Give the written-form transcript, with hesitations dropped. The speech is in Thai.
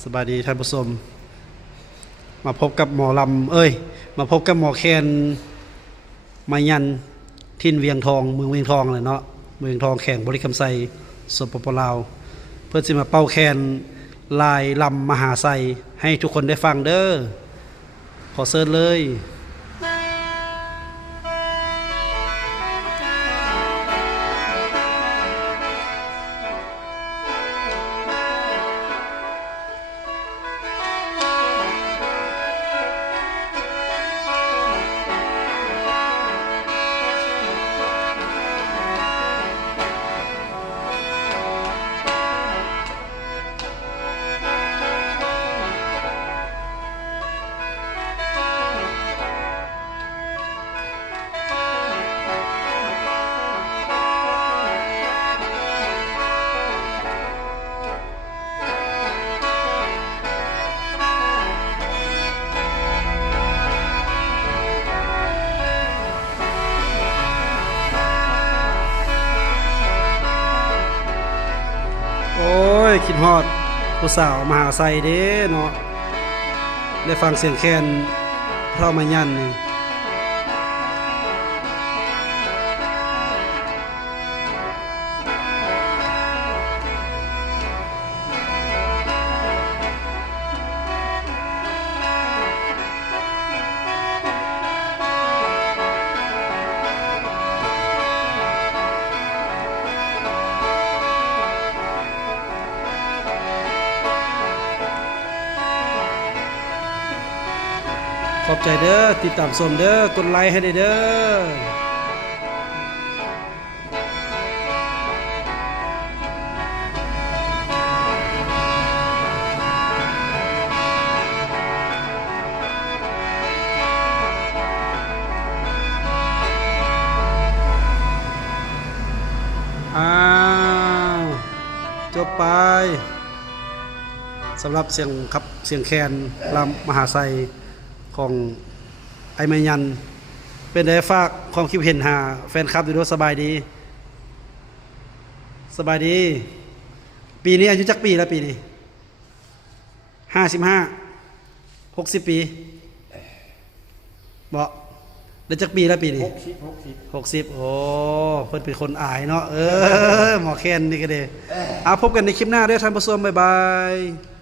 สบายดีท่านผู้ชมมาพบกับหมอลำมาพบกับหมอแคนมายันทินเวียงทองเมืองเวียงทองเลยเนาะเมืองทองแข่งบริคำไซสปปลาวเพื่อจะมาเป้าแคนลายลำมหาไซให้ทุกคนได้ฟังเด้อขอเชิญเลยโอ้ยคิดฮอดผู้สาวมหาไซเด้เนาะได้ฟังเสียงแคนเพราะมายันนี่ขอบใจเด้อติดตามชมเด้อกดไลค์ให้ได้เด้ออ้าวจบไปสำหรับเสียงครับเสียงแคนลำมหาไซของไอ้แมยันเป็นได้ฝากความคิดเห็นหาแฟนคลับอยู่ด้วยสบายดีสบายดีปีนี้อายุจักปีแล้วปีนี้55 60 ปีบอกได้จักปีแล้วปีนี้60โอ้เพิ่นเป็นคนอายเนาะหมอแคนนี่ก็เด้พบกันในคลิปหน้าด้วยท่านผู้ชมบ๊ายบาย